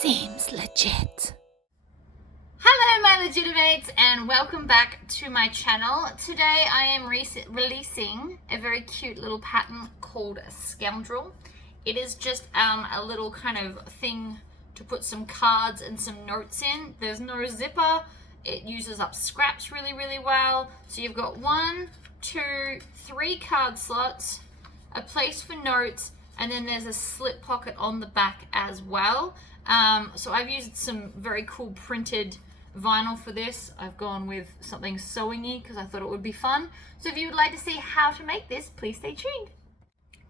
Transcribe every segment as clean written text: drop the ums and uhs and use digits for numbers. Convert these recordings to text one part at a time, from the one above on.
seems legit. Hello my legitimates and welcome back to my channel. Today I am releasing a very cute little pattern called Scoundrel. It is just a little kind of thing to put some cards and some notes in. There's no zipper. It uses up scraps really well. So you've got 1, 2, 3 card slots, a place for notes, and then there's a slip pocket on the back as well. So I've used some very cool printed vinyl for this. I've gone with something sewing-y because I thought it would be fun. So if you would like to see how to make this, please stay tuned.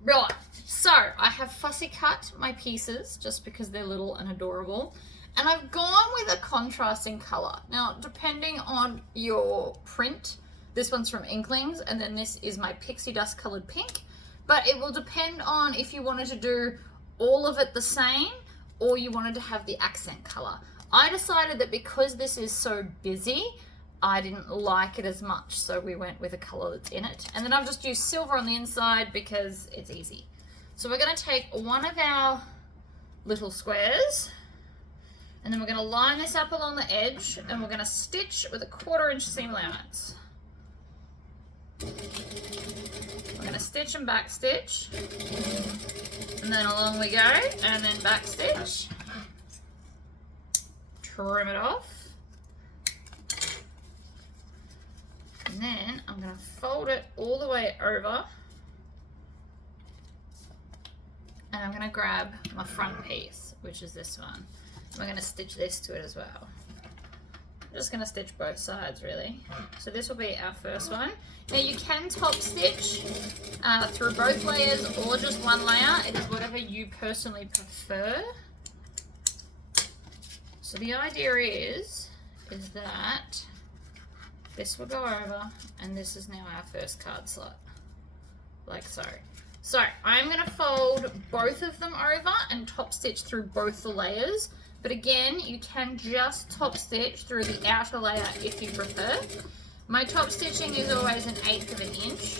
Right, so I have fussy cut my pieces just because they're little and adorable. And I've gone with a contrasting color. Now, depending on your print, this one's from Inklings, and then this is my pixie dust colored pink. But it will depend on if you wanted to do all of it the same or you wanted to have the accent color. I decided that because this is so busy, I didn't like it as much, so we went with a color that's in it. And then I've just used silver on the inside because it's easy. So we're gonna take one of our little squares, and then we're gonna line this up along the edge, and we're gonna stitch with a 1/4 inch seam allowance. We're gonna stitch and back stitch, and then along we go, and then back stitch, trim it off, and then I'm gonna fold it all the way over, and I'm gonna grab my front piece, which is this one. We're gonna stitch this to it as well. I'm just gonna stitch both sides really. So this will be our first one. Now you can top stitch through both layers or just one layer. It is whatever you personally prefer. So the idea is that this will go over, and this is now our first card slot, like so. So I'm gonna fold both of them over and top stitch through both the layers. But again, you can just top stitch through the outer layer if you prefer. My top stitching is always 1/8 of an inch.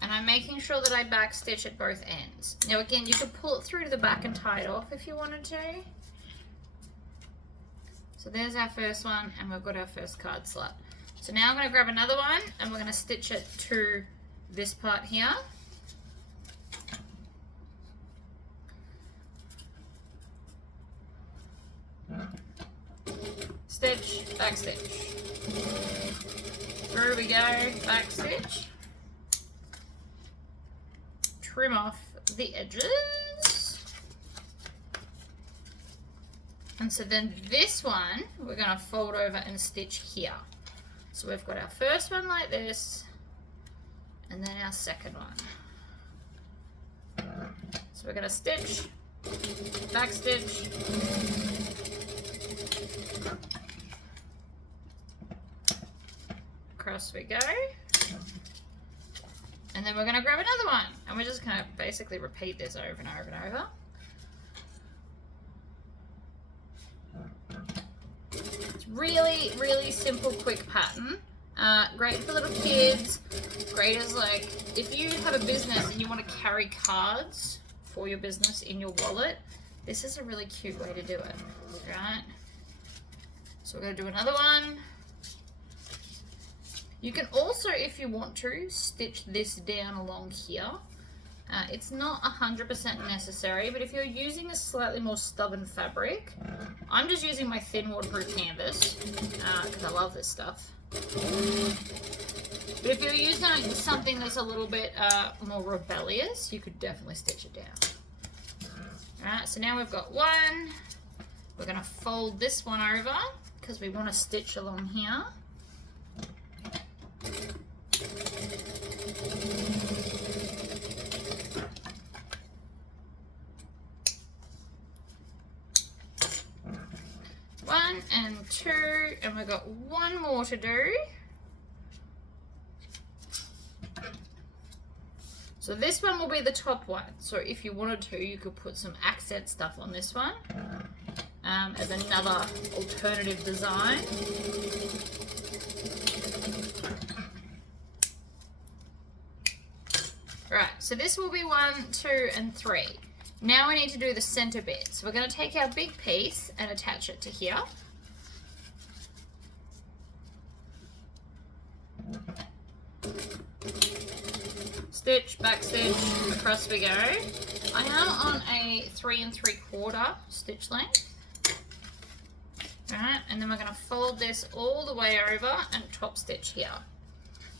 And I'm making sure that I back stitch at both ends. Now again, you could pull it through to the back and tie it off if you wanted to. So there's our first one, and we've got our first card slot. So now I'm gonna grab another one, and we're gonna stitch it to this part here. Stitch, back stitch. Through we go, back stitch. Trim off the edges. And so then this one, we're gonna fold over and stitch here. So we've got our first one like this, and then our second one. So we're gonna stitch, back stitch, across we go, and then we're going to grab another one, and we're just going to basically repeat this over and over and over. It's really simple, quick pattern. Great for little kids, great as like if you have a business and you want to carry cards for your business in your wallet. This is a really cute way to do it, right? So we're going to do another one. You can also, if you want to, stitch this down along here. It's not 100% necessary, but if you're using a slightly more stubborn fabric, I'm just using my thin waterproof canvas because I love this stuff. But if you're using something that's a little bit more rebellious, you could definitely stitch it down. Alright, so now we've got one. We're going to fold this one over because we want to stitch along here. One and two, and we've got one more to do. So this one will be the top one. So if you wanted to, you could put some accent stuff on this one as another alternative design. Right, so this will be 1, 2, and 3. Now we need to do the center bit. So we're going to take our big piece and attach it to here. Stitch, back stitch, across we go. I am on a 3 3/4 stitch length. Alright, and then we're going to fold this all the way over and top stitch here.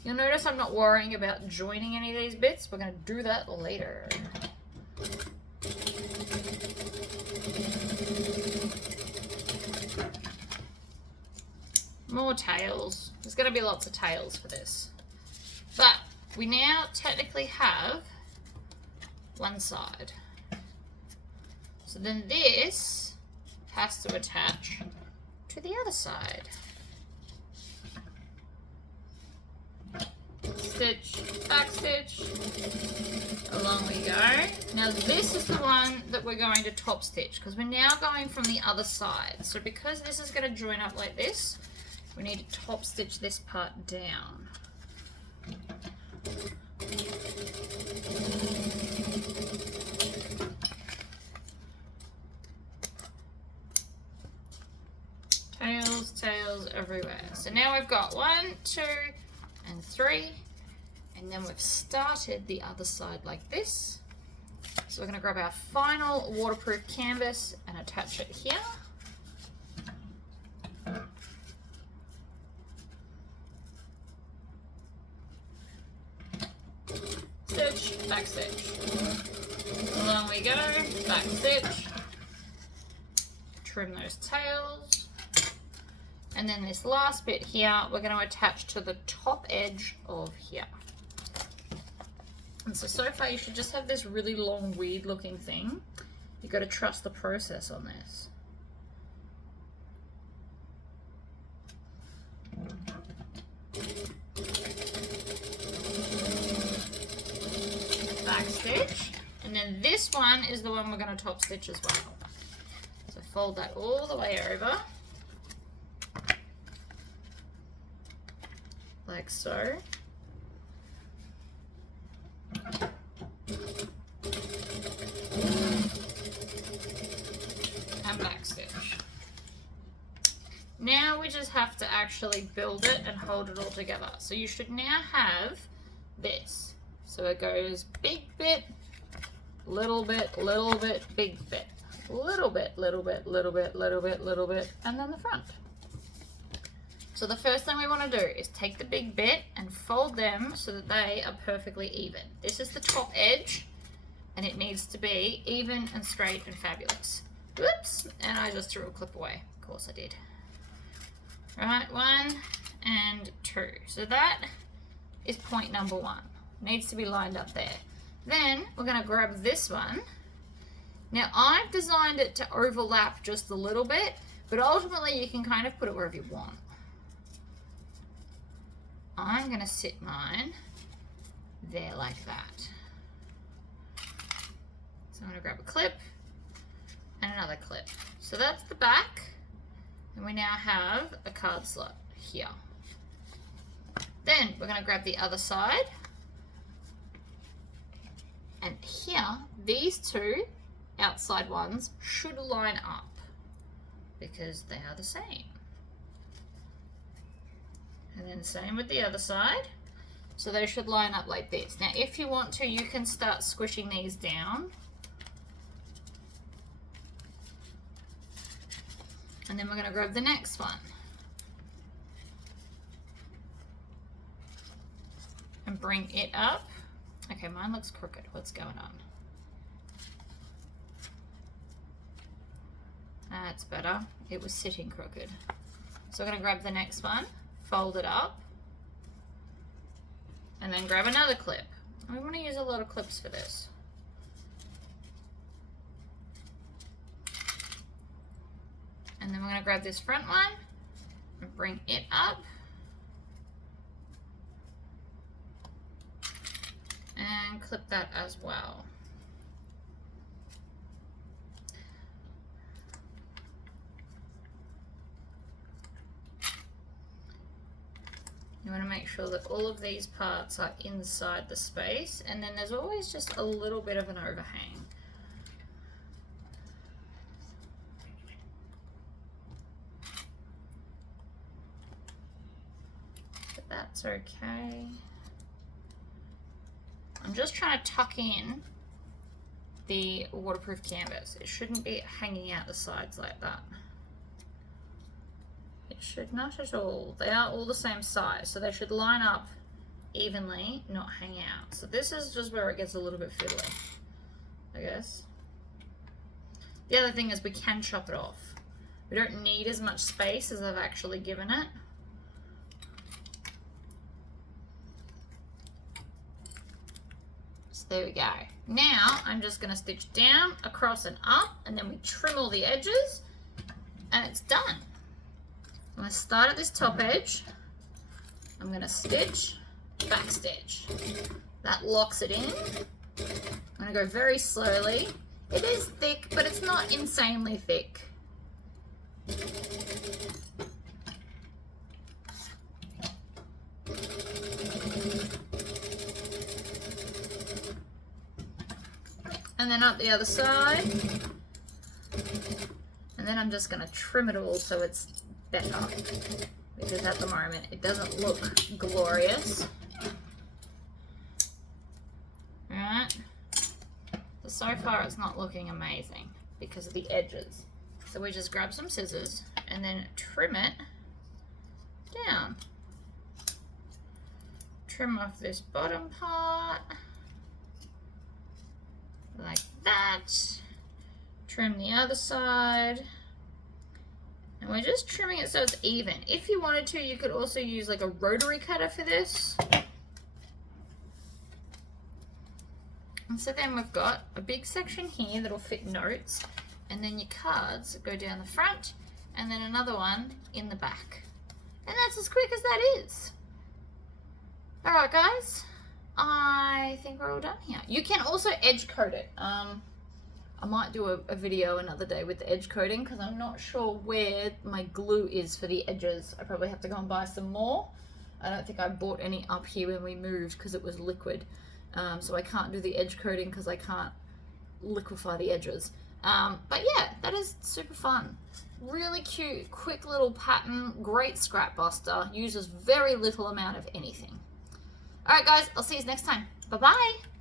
You'll notice I'm not worrying about joining any of these bits. We're going to do that later. More tails. There's going to be lots of tails for this. But we now technically have one side. So then this has to attach to the other side. Stitch, back stitch, along we go. Now this is the one that we're going to top stitch because we're now going from the other side. So because this is going to join up like this, we need to top stitch this part down. Tails, tails everywhere. So now we've got 1, 2, and 3, and then we've started the other side like this. So we're going to grab our final waterproof canvas and attach it here. Stitch, back stitch. Along we go, back stitch. Trim those tails. And then this last bit here, we're going to attach to the top edge of here. And so far you should just have this really long, weird looking thing. You've got to trust the process on this. Back stitch. And then this one is the one we're going to top stitch as well. So fold that all the way over. Like so. And back stitch. Now we just have to actually build it and hold it all together. So you should now have this. So it goes big bit, little bit, big bit, little bit, little bit, little bit, little bit, little bit, and then the front. So the first thing we want to do is take the big bit and fold them so that they are perfectly even. This is the top edge and it needs to be even and straight and fabulous. Whoops, and I just threw a clip away. Of course I did. Right, 1 and 2. So that is point number 1. Needs to be lined up there. Then we're going to grab this one. Now I've designed it to overlap just a little bit, but ultimately you can kind of put it wherever you want. I'm going to sit mine there like that. So I'm going to grab a clip and another clip. So that's the back, and we now have a card slot here. Then we're going to grab the other side, and here these two outside ones should line up because they are the same. And then same with the other side. So they should line up like this. Now if you want to, you can start squishing these down. And then we're going to grab the next one. And bring it up. Okay, mine looks crooked. What's going on? That's better. It was sitting crooked. So I'm going to grab the next one. Fold it up, and then grab another clip. We want to use a lot of clips for this. And then we're going to grab this front one and bring it up and clip that as well. You want to make sure that all of these parts are inside the space, and then there's always just a little bit of an overhang. that's okay. I'm just trying to tuck in the waterproof canvas. It shouldn't be hanging out the sides like that. It should not at all. They are all the same size, so they should line up evenly, not hang out. So this is just where it gets a little bit fiddly, I guess. The other thing is we can chop it off. We don't need as much space as I've actually given it. So there we go. Now I'm just going to stitch down, across and up, and then we trim all the edges, and it's done. I'm going to start at this top edge. I'm going to stitch, back stitch. That locks it in. I'm going to go very slowly. It is thick, but it's not insanely thick. And then up the other side. And then I'm just going to trim it all so it's better, because at the moment it doesn't look glorious. Alright, so far it's not looking amazing because of the edges. So we just grab some scissors and then trim it down. Trim off this bottom part like that. Trim the other side. And we're just trimming it so it's even. If you wanted to, you could also use like a rotary cutter for this. And so then we've got a big section here that'll fit notes, and then your cards go down the front, and then another one in the back. And that's as quick as that is. All right, guys, I think we're all done here. You can also edge coat it. I might do a video another day with the edge coating because I'm not sure where my glue is for the edges. I probably have to go and buy some more. I don't think I bought any up here when we moved because it was liquid. So I can't do the edge coating because I can't liquefy the edges. But yeah, that is super fun. Really cute, quick little pattern, great scrap buster, uses very little amount of anything. All right, guys, I'll see you next time. Bye-bye.